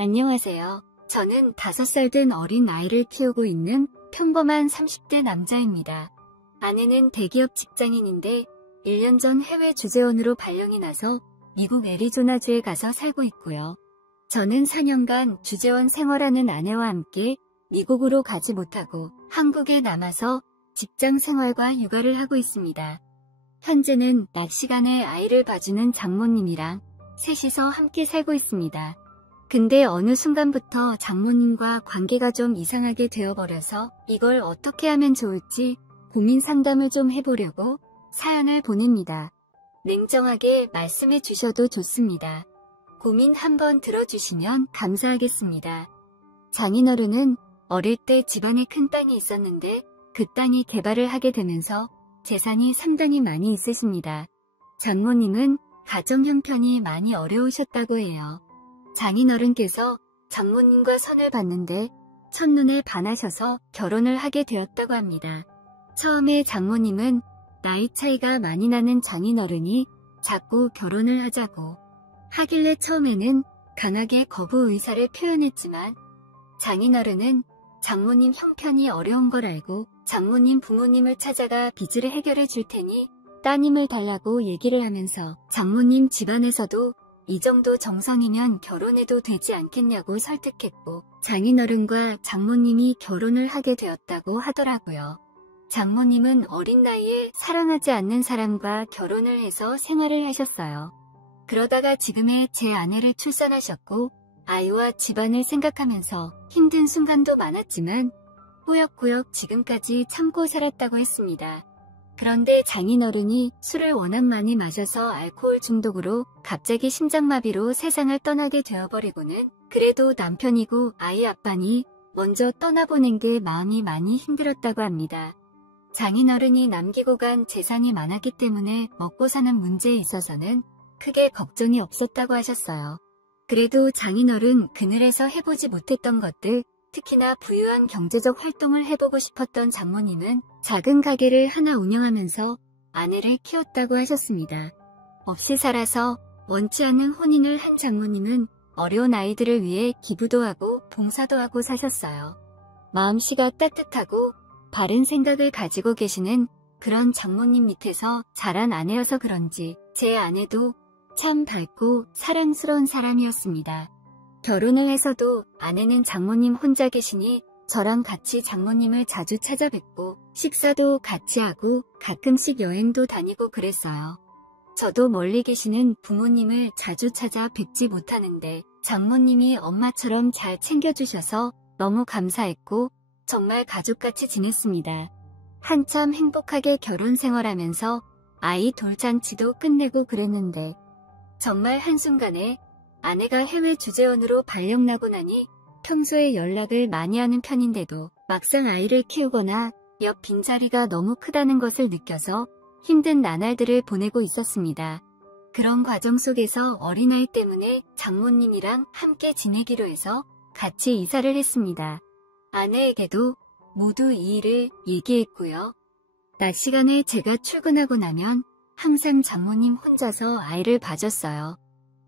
안녕하세요. 저는 5살 된 어린 아이를 키우고 있는 평범한 30대 남자입니다. 아내는 대기업 직장인인데 1년 전 해외 주재원으로 발령이 나서 미국 애리조나주에 가서 살고 있고요. 저는 4년간 주재원 생활하는 아내와 함께 미국으로 가지 못하고 한국에 남아서 직장 생활과 육아를 하고 있습니다. 현재는 낮 시간에 아이를 봐주는 장모님이랑 셋이서 함께 살고 있습니다. 근데 어느 순간부터 장모님과 관계가 좀 이상하게 되어버려서 이걸 어떻게 하면 좋을지 고민 상담을 좀 해보려고 사연을 보냅니다. 냉정하게 말씀해 주셔도 좋습니다. 고민 한번 들어주시면 감사하겠습니다. 장인어른은 어릴 때 집안에 큰 땅이 있었는데 그 땅이 개발을 하게 되면서 재산이 상당히 많이 있으십니다. 장모님은 가정 형편이 많이 어려우셨다고 해요. 장인어른께서 장모님과 선을 봤는데 첫눈에 반하셔서 결혼을 하게 되었다고 합니다. 처음에 장모님은 나이 차이가 많이 나는 장인어른이 자꾸 결혼을 하자고 하길래 처음에는 강하게 거부 의사를 표현했지만 장인어른은 장모님 형편이 어려운 걸 알고 장모님 부모님을 찾아가 빚을 해결해 줄 테니 따님을 달라고 얘기를 하면서 장모님 집안에서도 이 정도 정성이면 결혼해도 되지 않겠냐고 설득했고 장인어른과 장모님이 결혼을 하게 되었다고 하더라고요. 장모님은 어린 나이에 사랑하지 않는 사람과 결혼을 해서 생활을 하셨어요. 그러다가 지금의 제 아내를 출산하셨고 아이와 집안을 생각하면서 힘든 순간도 많았지만 꾸역꾸역 지금까지 참고 살았다고 했습니다. 그런데 장인어른이 술을 워낙 많이 마셔서 알코올 중독으로 갑자기 심장마비로 세상을 떠나게 되어버리고는 그래도 남편이고 아이 아빠니 먼저 떠나보낸 게 마음이 많이 힘들었다고 합니다. 장인어른이 남기고 간 재산이 많았기 때문에 먹고 사는 문제에 있어서는 크게 걱정이 없었다고 하셨어요. 그래도 장인어른 그늘에서 해보지 못했던 것들, 특히나 부유한 경제적 활동을 해보고 싶었던 장모님은 작은 가게를 하나 운영하면서 아내를 키웠다고 하셨습니다. 없이 살아서 원치 않는 혼인을 한 장모님은 어려운 아이들을 위해 기부도 하고 봉사도 하고 사셨어요. 마음씨가 따뜻하고 바른 생각을 가지고 계시는 그런 장모님 밑에서 자란 아내여서 그런지 제 아내도 참 밝고 사랑스러운 사람이었습니다. 결혼을 해서도 아내는 장모님 혼자 계시니 저랑 같이 장모님을 자주 찾아뵙고 식사도 같이 하고 가끔씩 여행도 다니고 그랬어요. 저도 멀리 계시는 부모님을 자주 찾아 뵙지 못하는데 장모님이 엄마처럼 잘 챙겨주셔서 너무 감사했고 정말 가족같이 지냈습니다. 한참 행복하게 결혼 생활하면서 아이 돌잔치도 끝내고 그랬는데 정말 한순간에 아내가 해외 주재원으로 발령나고 나니 평소에 연락을 많이 하는 편인데도 막상 아이를 키우거나 옆 빈자리가 너무 크다는 것을 느껴서 힘든 나날들을 보내고 있었습니다. 그런 과정 속에서 어린아이 때문에 장모님이랑 함께 지내기로 해서 같이 이사를 했습니다. 아내에게도 모두 이 일을 얘기했고요. 낮 시간에 제가 출근하고 나면 항상 장모님 혼자서 아이를 봐줬어요.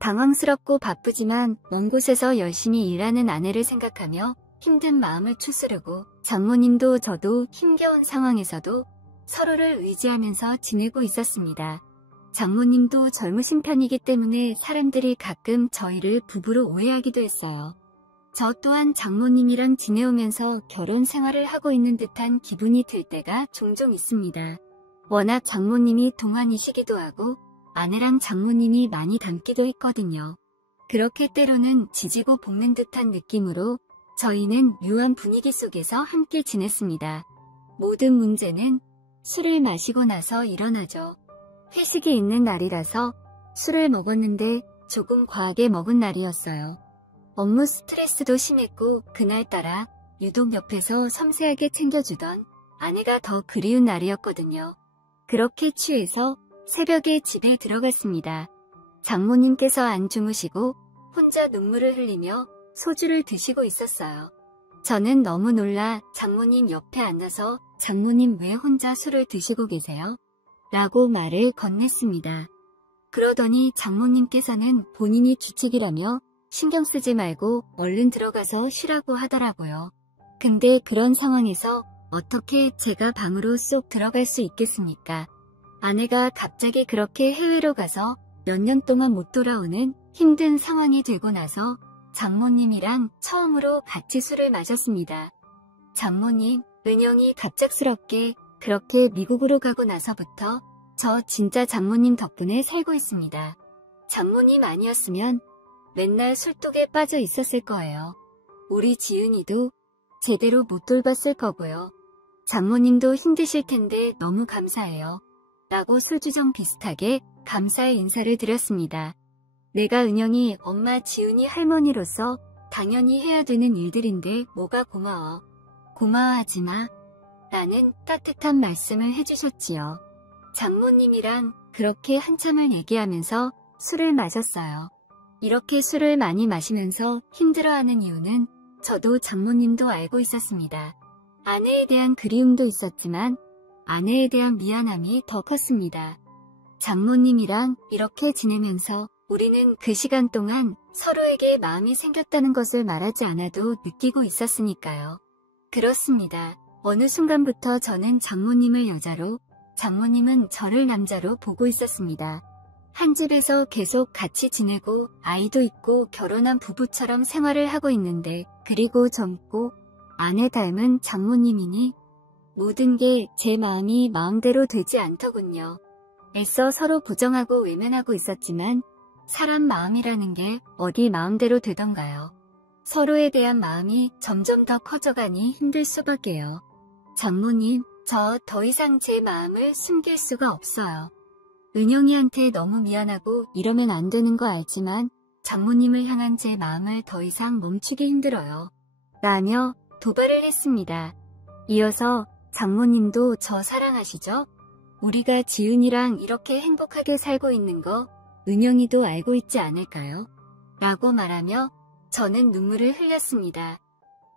당황스럽고 바쁘지만 먼 곳에서 열심히 일하는 아내를 생각하며 힘든 마음을 추스르고 장모님도 저도 힘겨운 상황에서도 서로를 의지하면서 지내고 있었습니다. 장모님도 젊으신 편이기 때문에 사람들이 가끔 저희를 부부로 오해하기도 했어요. 저 또한 장모님이랑 지내오면서 결혼 생활을 하고 있는 듯한 기분이 들 때가 종종 있습니다. 워낙 장모님이 동안이시기도 하고 아내랑 장모님이 많이 닮기도 했거든요. 그렇게 때로는 지지고 볶는 듯한 느낌으로 저희는 묘한 분위기 속에서 함께 지냈습니다. 모든 문제는 술을 마시고 나서 일어나죠. 회식이 있는 날이라서 술을 먹었는데 조금 과하게 먹은 날이었어요. 업무 스트레스도 심했고 그날따라 유독 옆에서 섬세하게 챙겨주던 아내가 더 그리운 날이었거든요. 그렇게 취해서 새벽에 집에 들어갔습니다. 장모님께서 안 주무시고 혼자 눈물을 흘리며 소주를 드시고 있었어요. 저는 너무 놀라 장모님 옆에 앉아서 장모님 왜 혼자 술을 드시고 계세요? 라고 말을 건넸습니다. 그러더니 장모님께서는 본인이 주책이라며 신경 쓰지 말고 얼른 들어가서 쉬라고 하더라고요. 근데 그런 상황에서 어떻게 제가 방으로 쏙 들어갈 수 있겠습니까? 아내가 갑자기 그렇게 해외로 가서 몇 년 동안 못 돌아오는 힘든 상황이 되고 나서 장모님이랑 처음으로 같이 술을 마셨습니다. 장모님, 은영이 갑작스럽게 그렇게 미국으로 가고 나서부터 저 진짜 장모님 덕분에 살고 있습니다. 장모님 아니었으면 맨날 술독에 빠져 있었을 거예요. 우리 지은이도 제대로 못 돌봤을 거고요. 장모님도 힘드실 텐데 너무 감사해요. 라고 술주정 비슷하게 감사의 인사를 드렸습니다. 내가 은영이 엄마 지은이 할머니로서 당연히 해야 되는 일들인데 뭐가 고마워. 고마워하지 마. 라는 따뜻한 말씀을 해주셨지요. 장모님이랑 그렇게 한참을 얘기하면서 술을 마셨어요. 이렇게 술을 많이 마시면서 힘들어하는 이유는 저도 장모님도 알고 있었습니다. 아내에 대한 그리움도 있었지만 아내에 대한 미안함이 더 컸습니다. 장모님이랑 이렇게 지내면서 우리는 그 시간 동안 서로에게 마음이 생겼다는 것을 말하지 않아도 느끼고 있었으니까요. 그렇습니다. 어느 순간부터 저는 장모님을 여자로, 장모님은 저를 남자로 보고 있었습니다. 한 집에서 계속 같이 지내고 아이도 있고 결혼한 부부처럼 생활을 하고 있는데, 그리고 젊고 아내 닮은 장모님이니 모든 게 제 마음이 마음대로 되지 않더군요. 애써 서로 부정하고 외면하고 있었지만 사람 마음이라는 게 어디 마음대로 되던가요. 서로에 대한 마음이 점점 더 커져가니 힘들 수밖에요. 장모님, 저 더 이상 제 마음을 숨길 수가 없어요. 은영이한테 너무 미안하고 이러면 안 되는 거 알지만 장모님을 향한 제 마음을 더 이상 멈추기 힘들어요. 라며 도발을 했습니다. 이어서 장모님도 저 사랑하시죠? 우리가 지은이랑 이렇게 행복하게 살고 있는 거 은영이도 알고 있지 않을까요? 라고 말하며 저는 눈물을 흘렸습니다.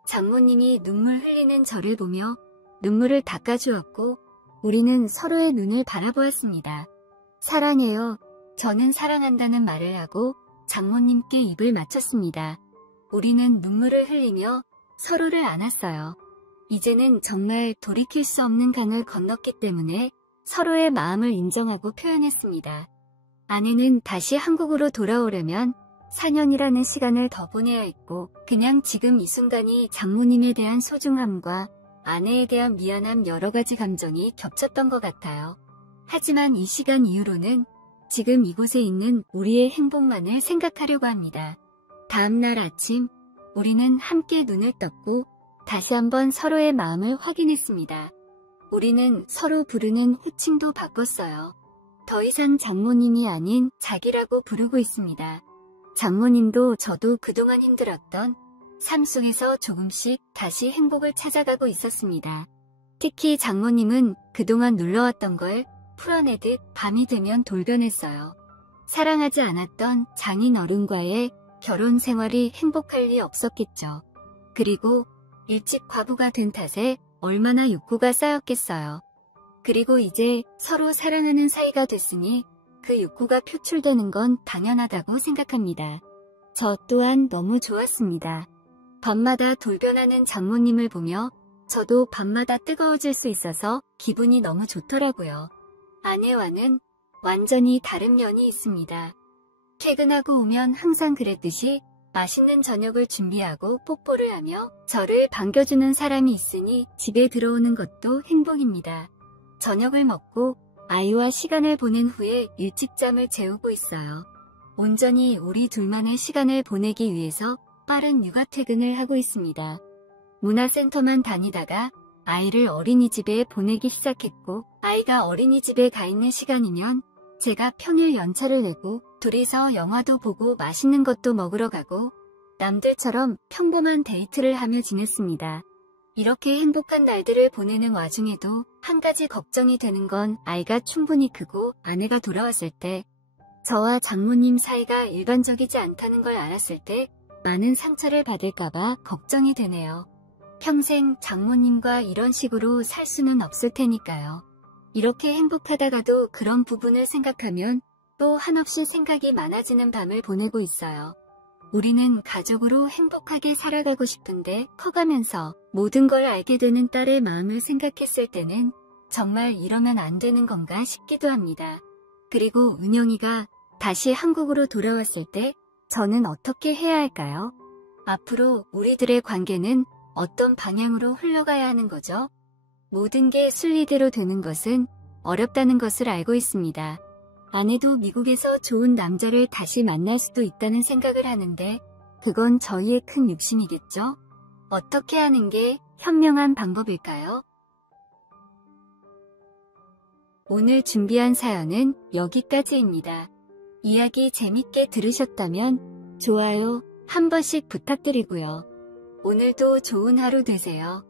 장모님이 눈물 흘리는 저를 보며 눈물을 닦아주었고 우리는 서로의 눈을 바라보았습니다. 사랑해요. 저는 사랑한다는 말을 하고 장모님께 입을 맞췄습니다. 우리는 눈물을 흘리며 서로를 안았어요. 이제는 정말 돌이킬 수 없는 강을 건넜기 때문에 서로의 마음을 인정하고 표현했습니다. 아내는 다시 한국으로 돌아오려면 4년이라는 시간을 더 보내야 했고 그냥 지금 이 순간이 장모님에 대한 소중함과 아내에 대한 미안함 여러 가지 감정이 겹쳤던 것 같아요. 하지만 이 시간 이후로는 지금 이곳에 있는 우리의 행복만을 생각하려고 합니다. 다음 날 아침 우리는 함께 눈을 떴고 다시 한번 서로의 마음을 확인했습니다. 우리는 서로 부르는 호칭도 바꿨어요. 더 이상 장모님이 아닌 자기라고 부르고 있습니다. 장모님도 저도 그동안 힘들었던 삶 속에서 조금씩 다시 행복을 찾아가고 있었습니다. 특히 장모님은 그동안 눌러왔던 걸 풀어내듯 밤이 되면 돌변했어요. 사랑하지 않았던 장인 어른과의 결혼 생활이 행복할 리 없었겠죠. 그리고 일찍 과부가 된 탓에 얼마나 욕구가 쌓였겠어요. 그리고 이제 서로 사랑하는 사이가 됐으니 그 욕구가 표출되는 건 당연하다고 생각합니다. 저 또한 너무 좋았습니다. 밤마다 돌변하는 장모님을 보며 저도 밤마다 뜨거워질 수 있어서 기분이 너무 좋더라고요. 아내와는 완전히 다른 면이 있습니다. 퇴근하고 오면 항상 그랬듯이 맛있는 저녁을 준비하고 뽀뽀를 하며 저를 반겨주는 사람이 있으니 집에 들어오는 것도 행복입니다. 저녁을 먹고 아이와 시간을 보낸 후에 일찍 잠을 재우고 있어요. 온전히 우리 둘만의 시간을 보내기 위해서 빠른 육아 퇴근을 하고 있습니다. 문화센터만 다니다가 아이를 어린이집에 보내기 시작했고 아이가 어린이집에 가 있는 시간이면 제가 평일 연차를 내고 둘이서 영화도 보고 맛있는 것도 먹으러 가고 남들처럼 평범한 데이트를 하며 지냈습니다. 이렇게 행복한 날들을 보내는 와중에도 한 가지 걱정이 되는 건 아이가 충분히 크고 아내가 돌아왔을 때 저와 장모님 사이가 일반적이지 않다는 걸 알았을 때 많은 상처를 받을까봐 걱정이 되네요. 평생 장모님과 이런 식으로 살 수는 없을 테니까요. 이렇게 행복하다가도 그런 부분을 생각하면 또 한없이 생각이 많아지는 밤을 보내고 있어요. 우리는 가족으로 행복하게 살아가고 싶은데 커가면서 모든 걸 알게 되는 딸의 마음을 생각했을 때는 정말 이러면 안 되는 건가 싶기도 합니다. 그리고 은영이가 다시 한국으로 돌아왔을 때 저는 어떻게 해야 할까요? 앞으로 우리들의 관계는 어떤 방향으로 흘러가야 하는 거죠? 모든 게 순리대로 되는 것은 어렵다는 것을 알고 있습니다. 아내도 미국에서 좋은 남자를 다시 만날 수도 있다는 생각을 하는데 그건 저희의 큰 욕심이겠죠? 어떻게 하는 게 현명한 방법일까요? 오늘 준비한 사연은 여기까지입니다. 이야기 재밌게 들으셨다면 좋아요 한 번씩 부탁드리고요. 오늘도 좋은 하루 되세요.